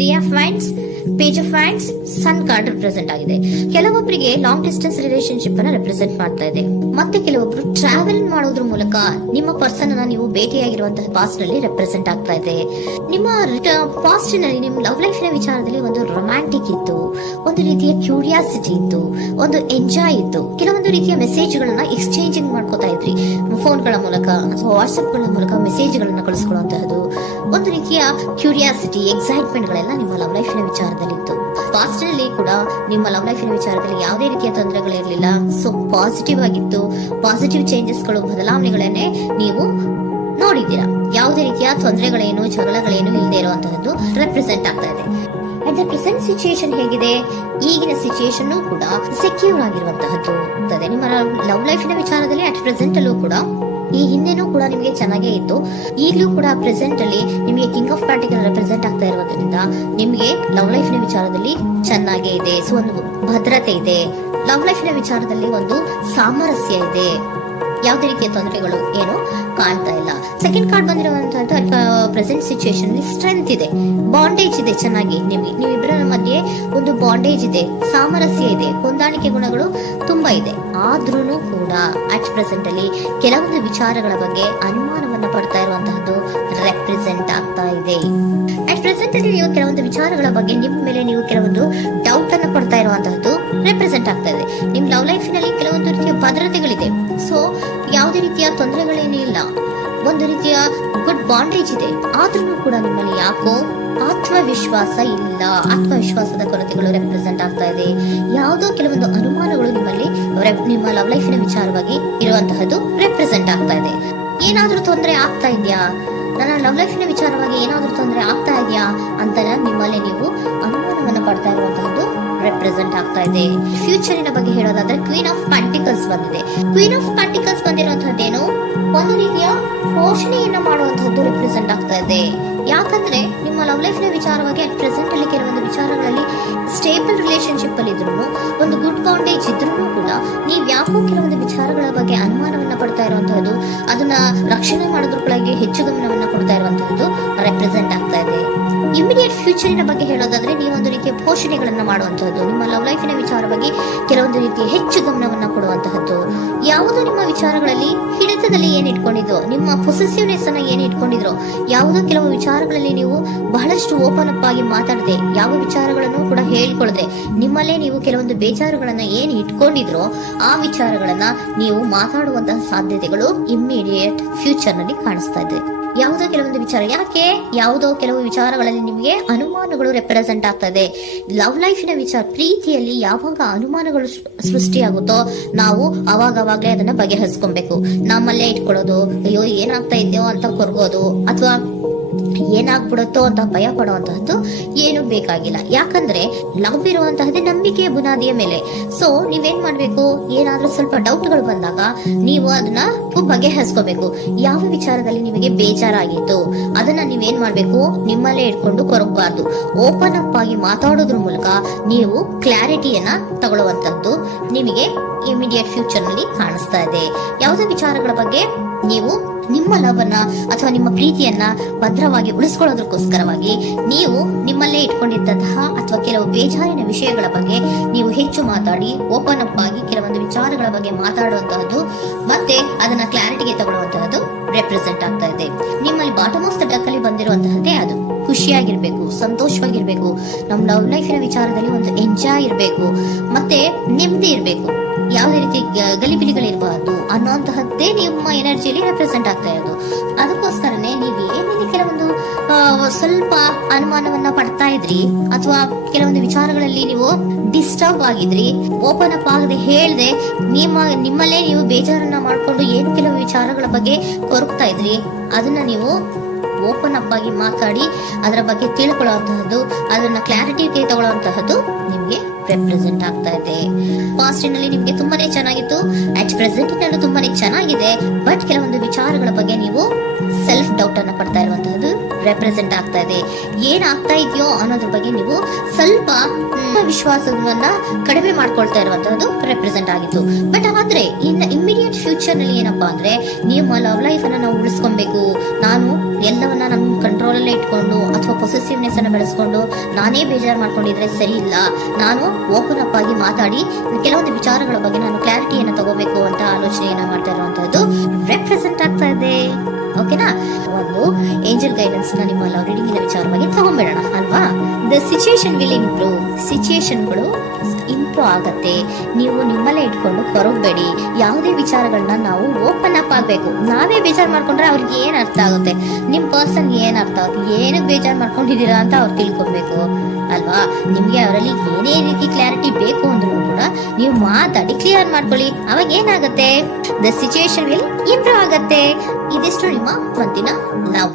Three of wands, page of wands, sun card represent ಆಗಿದೆ. ಕೆಲವೊಬ್ಬರಿಗೆ long distance relationship ಅನ್ನ represent ಮಾಡ್ತಾ ಇದೆ. ಮತ್ತೆ ಕೆಲವೊಬ್ರು ಟ್ರಾವೆಲ್ ಮಾಡೋದ್ರ ಮೂಲಕ ನಿಮ್ಮ ಪರ್ಸನ್ ಅನ್ನ ನೀವು ಭೇಟಿಯಾಗಿರುವಂತಹ ಪಾಸ್ಟ್ ನಲ್ಲಿ ರೆಪ್ರೆಸೆಂಟ್ ಆಗ್ತಾ ಇದೆ. ನಿಮ್ಮ ಪಾಸ್ಟ್ ನಲ್ಲಿ ನಿಮ್ಮ ಲವ್ ಲೈಫ್ ನ ವಿಚಾರದಲ್ಲಿ ಒಂದು ರೊಮ್ಯಾಂಟಿಕ್ ಇತ್ತು, ಒಂದು ರೀತಿಯ ಕ್ಯೂರಿಯಾಸಿಟಿ ಇತ್ತು, ಒಂದು ಎಂಜಾಯ್ ಇತ್ತು. ಕೆಲವೊಂದು ರೀತಿಯ ಮೆಸೇಜ್ ಗಳನ್ನ ಎಕ್ಸ್ಚೇಂಜಿಂಗ್ ಮಾಡ್ಕೋತಾ ಇದ್ರಿ, ಫೋನ್ಗಳ ಮೂಲಕ ಅಥವಾ ವಾಟ್ಸ್ಆಪ್ ಗಳ ಮೂಲಕ ಮೆಸೇಜ್ ಗಳನ್ನ ಕಳಿಸ್ಕೊಳ್ಳುವಂತಹದ್ದು, ಒಂದು ರೀತಿಯ ಕ್ಯೂರಿಯಾಸಿಟಿ, ಎಕ್ಸೈಟ್ಮೆಂಟ್ ಗಳೆಲ್ಲ ನಿಮ್ಮ ಲವ್ ಲೈಫ್ ನ ವಿಚಾರದಲ್ಲಿತ್ತು. ಪಾಸ್ಟ್ ನಲ್ಲಿ ಕೂಡ ನಿಮ್ಮ ಲವ್ ಲೈಫ್ ನ ವಿಚಾರದಲ್ಲಿ ಯಾವುದೇ ರೀತಿಯ ತೊಂದರೆಗಳಿರಲಿಲ್ಲ. ಸೊ ಪಾಸಿಟಿವ್ ಆಗಿತ್ತು. ಪಾಸಿಟಿವ್ ಚೇಂಜಸ್ ಗಳು, ಬದಲಾವಣೆಗಳನ್ನೇ ನೀವು ನೋಡಿದ್ದೀರಾ. ಯಾವುದೇ ರೀತಿಯ ತೊಂದರೆಗಳೇನು, ಜಗಳಗಳೇನು ಇಲ್ಲದೆ ಇರುವಂತಹದ್ದು ರೆಪ್ರೆಸೆಂಟ್ ಆಗ್ತಾ ಇದೆ. ಅಟ್ ದ ಪ್ರೆಸೆಂಟ್ ಸಿಚುಯೇಷನ್ ಹೇಗಿದೆ? ಈಗಿನ ಸಿಚುಯೇಷನ್ ಕೂಡ ಸೆಕ್ಯೂರ್ ಆಗಿರುವಂತಹದ್ದು. ನಿಮ್ಮ ಲವ್ ಲೈಫ್ ನ ವಿಚಾರದಲ್ಲಿ ಅಟ್ ಪ್ರೆಸೆಂಟ್ ಅಲ್ಲೂ ಕೂಡ, ಈ ಹಿಂದೆನೂ ಕೂಡ ನಿಮಗೆ ಚೆನ್ನಾಗೇ ಇತ್ತು, ಈಗಲೂ ಕೂಡ ಪ್ರೆಸೆಂಟ್ ಅಲ್ಲಿ ನಿಮಗೆ ಕಿಂಗ್ ಆಫ್ ಪ್ಯಾಂಟಿಕಲ್ ರೆಪ್ರೆಸೆಂಟ್ ಆಗ್ತಾ ಇರೋದ್ರಿಂದ ನಿಮಗೆ ಲವ್ ಲೈಫ್ ನ ವಿಚಾರದಲ್ಲಿ ಚೆನ್ನಾಗೇ ಇದೆ. ಸೊ ಒಂದು ಭದ್ರತೆ ಇದೆ. ಲವ್ ಲೈಫ್ ನ ವಿಚಾರದಲ್ಲಿ ಒಂದು ಸಾಮರಸ್ಯ ಇದೆ. ಯಾವುದೇ ರೀತಿಯ ತೊಂದರೆಗಳು ಏನು ಕಾಣ್ತಾ ಇಲ್ಲ. ಸೆಕೆಂಡ್ ಕಾರ್ಡ್ ಬಂದಿರುವಂತಹ ಪ್ರೆಸೆಂಟ್ ಸಿಚುಯೇಷನ್ ಸ್ಟ್ರೆಂತ್ ಇದೆ, ಬಾಂಡೇಜ್ ಇದೆ. ಚೆನ್ನಾಗಿ ನೀವಿಬ್ಬರ ಮಧ್ಯೆ ಒಂದು ಬಾಂಡೇಜ್ ಇದೆ, ಸಾಮರಸ್ಯ ಇದೆ, ಹೊಂದಾಣಿಕೆ ಗುಣಗಳು ತುಂಬಾ ಇದೆ. ಆದ್ರೂ ಕೂಡ ಅಟ್ ಪ್ರೆಸೆಂಟ್ ಅಲ್ಲಿ ಕೆಲವೊಂದು ವಿಚಾರಗಳ ಬಗ್ಗೆ ಅನುಮಾನವನ್ನ ಪಡ್ತಾ ಇರುವಂತಹದ್ದು ರೆಪ್ರೆಸೆಂಟ್ ಆಗ್ತಾ ಇದೆ. ಅಟ್ ಪ್ರೆಸೆಂಟ್ ಅಲ್ಲಿ ನೀವು ಕೆಲವೊಂದು ವಿಚಾರಗಳ ಬಗ್ಗೆ ನಿಮ್ಮ ಮೇಲೆ ನೀವು ಕೆಲವೊಂದು ಡೌಟ್ ಅನ್ನ ಪಡ್ತಾ ಇರುವಂತಹದ್ದು ರೆಪ್ರೆಸೆಂಟ್ ಆಗ್ತಾ ಇದೆ. ನಿಮ್ ಲವ್ ಲೈಫ್ ನಲ್ಲಿ ಕೆಲವೊಂದು ರೀತಿಯ ಭದ್ರತೆಗಳಿದೆ. ಸೊ ಯಾವುದೇ ರೀತಿಯ ತೊಂದರೆಗಳೇನೂ ಇಲ್ಲ, ಒಂದು ರೀತಿಯ ಗುಡ್ ಬಾಂಡೇಜ್ ಇದೆ. ಆದ್ರೂ ಕೂಡ ನಿಮ್ಮಲ್ಲಿ ಯಾಕೋ ಆತ್ಮವಿಶ್ವಾಸ ಇಲ್ಲ, ಆತ್ಮವಿಶ್ವಾಸದ ಕೊರತೆಗಳು ರೆಪ್ರೆಸೆಂಟ್ ಆಗ್ತಾ ಇದೆ. ಯಾವುದೋ ಕೆಲವೊಂದು ಅನುಮಾನಗಳು ನಿಮ್ಮಲ್ಲಿ ನಿಮ್ಮ ಲವ್ ಲೈಫಿನ ವಿಚಾರವಾಗಿ ಇರುವಂತಹದ್ದು ರೆಪ್ರೆಸೆಂಟ್ ಆಗ್ತಾ ಇದೆ. ಏನಾದ್ರೂ ತೊಂದರೆ ಆಗ್ತಾ ಇದೆಯಾ, ನನ್ನ ಲವ್ ಲೈಫಿನ ವಿಚಾರವಾಗಿ ಏನಾದ್ರೂ ತೊಂದರೆ ಆಗ್ತಾ ಇದೆಯಾ ಅಂತ ನಿಮ್ಮಲ್ಲಿ ನೀವು ಅನುಮಾನವನ್ನ ಪಡ್ತಾ ಇರುವಂತಹದ್ದು ರೆಪ್ರೆಸೆಂಟ್ ಆಗ್ತಾ ಇದೆ. ಫ್ಯೂಚರಿನ ಬಗ್ಗೆ ಹೇಳೋದಾದ್ರೆ ಕ್ವೀನ್ ಆಫ್ ಪ್ಯಾಂಟಿಕಲ್ಸ್ ಬಂದಿದೆ. ಕ್ವೀನ್ ಆಫ್ ಪ್ಯಾಂಟಿಕಲ್ಸ್ ಬಂದಿರುವಂತಹದ್ದೇನು, ಒಂದು ರೀತಿಯ ಪೋಷಣೆಯನ್ನ ಮಾಡುವಂತಹದ್ದು ರೆಪ್ರೆಸೆಂಟ್ ಆಗ್ತಾ ಇದೆ. ಯಾಕಂದ್ರೆ ನಿಮ್ಮ ಲವ್ ಲೈಫ್ ನ ವಿಚಾರವಾಗಿ ಅಟ್ ಪ್ರೆಸೆಂಟ್ ಅಲ್ಲಿ ಕೆಲವೊಂದು ವಿಚಾರಗಳಲ್ಲಿ ಸ್ಟೇಬಲ್ ರಿಲೇಶನ್ಶಿಪ್ ಅಲ್ಲಿ ಇದ್ರು, ಒಂದು ಗುಡ್ ಬಾಂಡೇಜ್ ಇದ್ರೂ ಕೂಡ ನೀವ್ ಯಾಕೋ ಕೆಲವೊಂದು ವಿಚಾರಗಳ ಬಗ್ಗೆ ಅನುಮಾನವನ್ನ ಪಡ್ತಾ ಇರುವಂತಹದ್ದು, ಅದನ್ನ ರಕ್ಷಣೆ ಮಾಡೋದ್ರೊಳಗೆ ಹೆಚ್ಚು ಗಮನವನ್ನ ಕೊಡ್ತಾ ಇರುವಂತಹದ್ದು ರೆಪ್ರೆಸೆಂಟ್ ಆಗ್ತಾ ಇದೆ. ಇಮಿಡಿಯೇಟ್ ಫ್ಯೂಚರಿನ ಬಗ್ಗೆ ಹೇಳೋದಾದ್ರೆ ನೀವೊಂದು ರೀತಿಯ ಪೋಷಣೆಗಳನ್ನ ಮಾಡುವಂತಹದ್ದು, ನಿಮ್ಮ ಲವ್ ಲೈಫಿನ ವಿಚಾರವಾಗಿ ಕೆಲವೊಂದು ರೀತಿಯ ಹೆಚ್ಚು ಗಮನವನ್ನ ಕೊಡುವಂತಹದ್ದು, ಯಾವುದೋ ನಿಮ್ಮ ವಿಚಾರಗಳಲ್ಲಿ ಹಿಡಿತದಲ್ಲಿ ಏನ್ ಇಟ್ಕೊಂಡಿದ್ರೋ, ನಿಮ್ಮ ಪೊಸೆಸಿವ್ನೆಸ್ ಅನ್ನ ಏನ್ ಇಟ್ಕೊಂಡಿದ್ರೋ, ಯಾವುದೋ ಕೆಲವು ವಿಚಾರಗಳಲ್ಲಿ ನೀವು ಬಹಳಷ್ಟು ಓಪನ್ ಅಪ್ ಆಗಿ ಮಾತಾಡದೆ, ಯಾವ ವಿಚಾರಗಳನ್ನು ಕೂಡ ಹೇಳ್ಕೊಳ್ಳದೆ, ನಿಮ್ಮಲ್ಲೇ ನೀವು ಕೆಲವೊಂದು ಬೇಜಾರುಗಳನ್ನ ಏನ್ ಇಟ್ಕೊಂಡಿದ್ರೋ ಆ ವಿಚಾರಗಳನ್ನ ನೀವು ಮಾತಾಡುವಂತಹ ಸಾಧ್ಯತೆಗಳು ಇಮ್ಮಿಡಿಯೇಟ್ ಫ್ಯೂಚರ್ ನಲ್ಲಿ ಕಾಣಿಸ್ತಾ ಇದೆ. ಯಾವುದೋ ಕೆಲವೊಂದು ವಿಚಾರ, ಯಾಕೆ ಯಾವುದೋ ಕೆಲವು ವಿಚಾರಗಳಲ್ಲಿ ನಿಮಗೆ ಅನುಮಾನಗಳು ರೆಪ್ರೆಸೆಂಟ್ ಆಗ್ತಾ ಇದೆ. ಲವ್ ಲೈಫಿನ ವಿಚಾರ, ಪ್ರೀತಿಯಲ್ಲಿ ಯಾವಾಗ ಅನುಮಾನಗಳು ಸೃಷ್ಟಿಯಾಗುತ್ತೋ ನಾವು ಅವಾಗವಾಗ್ಲೇ ಅದನ್ನ ಬಗೆಹರಿಸ್ಕೊಬೇಕು. ನಮ್ಮಲ್ಲೇ ಇಟ್ಕೊಳ್ಳೋದು, ಅಯ್ಯೋ ಏನಾಗ್ತಾ ಇದೆಯೋ ಅಂತ ಕೊರಗೋದು ಅಥವಾ ಏನಾಗ್ಬಿಡುತ್ತೋ ಅಂತ ಭಯ ಪಡುವಂತಹದ್ದು ಏನು ಬೇಕಾಗಿಲ್ಲ. ಯಾಕಂದ್ರೆ ಲವ್ ಇರುವಂತಹದ್ದೇ ನಂಬಿಕೆಯ ಬುನಾದಿಯ ಮೇಲೆ. ಸೊ ನೀವೇನ್ ಮಾಡ್ಬೇಕು, ಏನಾದ್ರೂ ಸ್ವಲ್ಪ ಡೌಟ್ಗಳು ಬಂದಾಗ ನೀವು ಅದನ್ನ ಬಗೆಹರಿಸ್ಕೋಬೇಕು. ಯಾವ ವಿಚಾರದಲ್ಲಿ ನಿಮಗೆ ಬೇಜಾರಾಗಿತ್ತು ಅದನ್ನ ನೀವೇನ್ ಮಾಡ್ಬೇಕು, ನಿಮ್ಮಲ್ಲೇ ಇಟ್ಕೊಂಡು ಕೊರಗಬಾರ್ದು. ಓಪನ್ ಅಪ್ ಆಗಿ ಮಾತಾಡೋದ್ರ ಮೂಲಕ ನೀವು ಕ್ಲಾರಿಟಿಯನ್ನ ತಗೊಳ್ಳುವಂತದ್ದು ನಿಮಗೆ ಇಮಿಡಿಯೇಟ್ ಫ್ಯೂಚರ್ ನಲ್ಲಿ ಕಾಣಿಸ್ತಾ ಇದೆ. ಯಾವುದೇ ವಿಚಾರಗಳ ಬಗ್ಗೆ ನೀವು ನಿಮ್ಮ ಲವ್ ಅನ್ನ ಅಥವಾ ನಿಮ್ಮ ಪ್ರೀತಿಯನ್ನ ಭದ್ರವಾಗಿ ಉಳಿಸ್ಕೊಳ್ಳೋದಕ್ಕೋಸ್ಕರವಾಗಿ ನೀವು ನಿಮ್ಮಲ್ಲೇ ಇಟ್ಕೊಂಡಿದ್ದಂತಹ ಅಥವಾ ಕೆಲವು ಬೇಜಾರಿನ ವಿಷಯಗಳ ಬಗ್ಗೆ ನೀವು ಹೆಚ್ಚು ಮಾತಾಡಿ, ಓಪನ್ ಅಪ್ ಆಗಿ ಕೆಲವೊಂದು ವಿಚಾರಗಳ ಬಗ್ಗೆ ಮಾತಾಡುವಂತಹದ್ದು ಮತ್ತೆ ಅದನ್ನ ಕ್ಲಾರಿಟಿಗೆ ತಗೊಳ್ಳುವಂತಹದ್ದು ರೆಪ್ರೆಸೆಂಟ್ ಆಗ್ತಾ ಇದೆ. ನಿಮ್ಮಲ್ಲಿ ಬಾಟಮ್ ಆಫ್ ದ ಡೆಕ್ ಅಲ್ಲಿ ಬಂದಿರುವಂತಹದ್ದೇ ಅದು. ಖುಷಿಯಾಗಿರ್ಬೇಕು, ಸಂತೋಷವಾಗಿರ್ಬೇಕು, ನಮ್ಮ ಲವ್ ಲೈಫಿನ ವಿಚಾರದಲ್ಲಿ ಒಂದು ಎಂಜಾಯ್ ಇರಬೇಕು, ಮತ್ತೆ ನೆಮ್ಮದಿ ಇರಬೇಕು, ಯಾವುದೇ ರೀತಿ ಗಲಿಬಿಲಿಗಳಿರಬಾರ್ದು ಅನ್ನೋಂತಹದ್ದೇ ನಿಮ್ಮ ಎನರ್ಜಿಯಲ್ಲಿ ರೆಪ್ರೆಸೆಂಟ್ ಆಗ್ತಾ ಇರೋದು. ಅದಕ್ಕೋಸ್ಕರನೇ ನೀವು ಏನೇನು ಕೆಲವೊಂದು ಸ್ವಲ್ಪ ಅನುಮಾನವನ್ನ ಪಡ್ತಾ ಇದ್ರಿ ಅಥವಾ ಕೆಲವೊಂದು ವಿಚಾರಗಳಲ್ಲಿ ನೀವು ಡಿಸ್ಟರ್ಬ್ ಆಗಿದ್ರಿ, ಓಪನ್ ಅಪ್ ಆಗದೆ ಹೇಳ್ದೆ ನಿಮ್ಮಲ್ಲೇ ನೀವು ಬೇಜಾರನ್ನ ಮಾಡ್ಕೊಂಡು ಏನು ಕೆಲವು ವಿಚಾರಗಳ ಬಗ್ಗೆ ಕೊರಗ್ತಾ ಇದ್ರಿ, ಅದನ್ನ ನೀವು ಓಪನ್ ಅಪ್ ಆಗಿ ಮಾತಾಡಿ ಅದರ ಬಗ್ಗೆ ತಿಳ್ಕೊಳ್ಳುವಂತಹದ್ದು, ಅದನ್ನ ಕ್ಲಾರಿಟಿಗೆ ತಗೊಳ್ಳುವಂತಹದ್ದು ನಿಮ್ಗೆ ರೆಪ್ರೆಸೆಂಟ್ ಆಗ್ತಾ ಇದೆ. ಪಾಸ್ಟ್ ನಲ್ಲಿ ನಿಮ್ಗೆ ತುಂಬಾನೇ ಚೆನ್ನಾಗಿತ್ತು, ಅಟ್ ಪ್ರೆಸೆಂಟ್ ನಲ್ಲೂ ತುಂಬಾನೇ ಚೆನ್ನಾಗಿದೆ. ಬಟ್ ಕೆಲವೊಂದು ವಿಚಾರಗಳ ಬಗ್ಗೆ ನೀವು ಸೆಲ್ಫ್ ಡೌಟ್ ಅನ್ನ ಪಡ್ತಾ ಇರುವಂತಹದ್ದು ರೆಪ್ರೆಸೆಂಟ್ ಆಗ್ತಾ ಇದೆ. ಏನಾಗ್ತಾ ಇದೆಯೋ ಅನ್ನೋದ್ರ ಬಗ್ಗೆ ನೀವು ಸ್ವಲ್ಪ ವಿಶ್ವಾಸವನ್ನ ಕಡಿಮೆ ಮಾಡ್ಕೊಳ್ತಾ ಇರುವಂತಹದ್ದು ರೆಪ್ರೆಸೆಂಟ್ ಆಗಿತ್ತು. ಬಟ್ ಆದ್ರೆ ಇನ್ನು ಇಮಿಡಿಯೇಟ್ ಫ್ಯೂಚರ್ ನಲ್ಲಿ ಏನಪ್ಪಾ ಅಂದ್ರೆ ನಿಮ್ಮ ಲವ್ ಲೈಫ್ ಅನ್ನ ನಾವು ಉಳಿಸ್ಕೊಬೇಕು, ನಾನು ಎಲ್ಲವನ್ನ ನಮ್ಮ ಕಂಟ್ರೋಲ್ ಮೇಲೆ ಇಟ್ಕೊಂಡು ಅಥವಾ ಪೊಸೆಸಿವ್ನೆಸ್ ಅನ್ನ ಬೆಳೆಸ್ಕೊಂಡು ನಾನೇ ಬೇಜಾರು ಮಾಡ್ಕೊಂಡಿದ್ರೆ ಸರಿ ಇಲ್ಲ, ನಾನು ಓಪನ್ ಅಪ್ ಆಗಿ ಮಾತಾಡಿ ಕೆಲವೊಂದು ವಿಚಾರಗಳ ಬಗ್ಗೆ ನಾನು ಕ್ಲಾರಿಟಿಯನ್ನು ತಗೋಬೇಕು ಅಂತ ಆಲೋಚನೆಯನ್ನ ಮಾಡ್ತಾ ಇರುವಂತದ್ದು ರೆಪ್ರೆಸೆಂಟ್ ಆಗ್ತಾ ಇದೆ. ಓಕೆನಾ? ಒಂದು ಏಂಜಲ್ ಗೈಡೆನ್ಸ್ ನ ನಿಮ್ಮ ಲವ್ ರೀಡಿಂಗ್ ವಿಚಾರವಾಗಿ ತಗೊಂಡ್ಬಿಡೋಣ ಅಲ್ವಾ. The situation will improve. ಸಿಚುಯೇಷನ್ಗಳು ಇಂಪ್ರೂವ್ ಆಗತ್ತೆ. ನೀವು ನಿಮ್ಮಲ್ಲೇ ಇಟ್ಕೊಂಡು ಹೊರಗಬೇಡಿ. ಯಾವುದೇ ವಿಚಾರಗಳನ್ನ ನಾವು ಓಪನ್ ಅಪ್ ಆಗ್ಬೇಕು. ನಾವೇ ಬೇಜಾರು ಮಾಡ್ಕೊಂಡ್ರೆ ಅವ್ರಿಗೆ ಏನ್ ಅರ್ಥ ಆಗುತ್ತೆ, ನಿಮ್ ಪರ್ಸನ್ ಏನ್ ಅರ್ಥ ಆಗುತ್ತೆ, ಏನಕ್ಕೆ ಬೇಜಾರು ಮಾಡ್ಕೊಂಡಿದ್ದೀರಾ ಅಂತ ಅವ್ರು ತಿಳ್ಕೊಬೇಕು ಅಲ್ವಾ. ನಿಮ್ಗೆ ಅವರಲ್ಲಿ ಏನೇ ರೀತಿ ಕ್ಲಾರಿಟಿ ಬೇಕು ಅಂದ್ರೂ ಕೂಡ ನೀವು ಮಾತಾಡಿ ಕ್ಲಿಯರ್ ಮಾಡ್ಕೊಳ್ಳಿ. ಅವಾಗ ಏನಾಗುತ್ತೆ, ದ ಸಿಚುಯೇಷನ್ ವಿಲ್ ಇಂಪ್ರೂವ್ ಆಗತ್ತೆ. ಇದಿಷ್ಟು ನಿಮ್ಮ ಮುಂದಿನ ಲವ್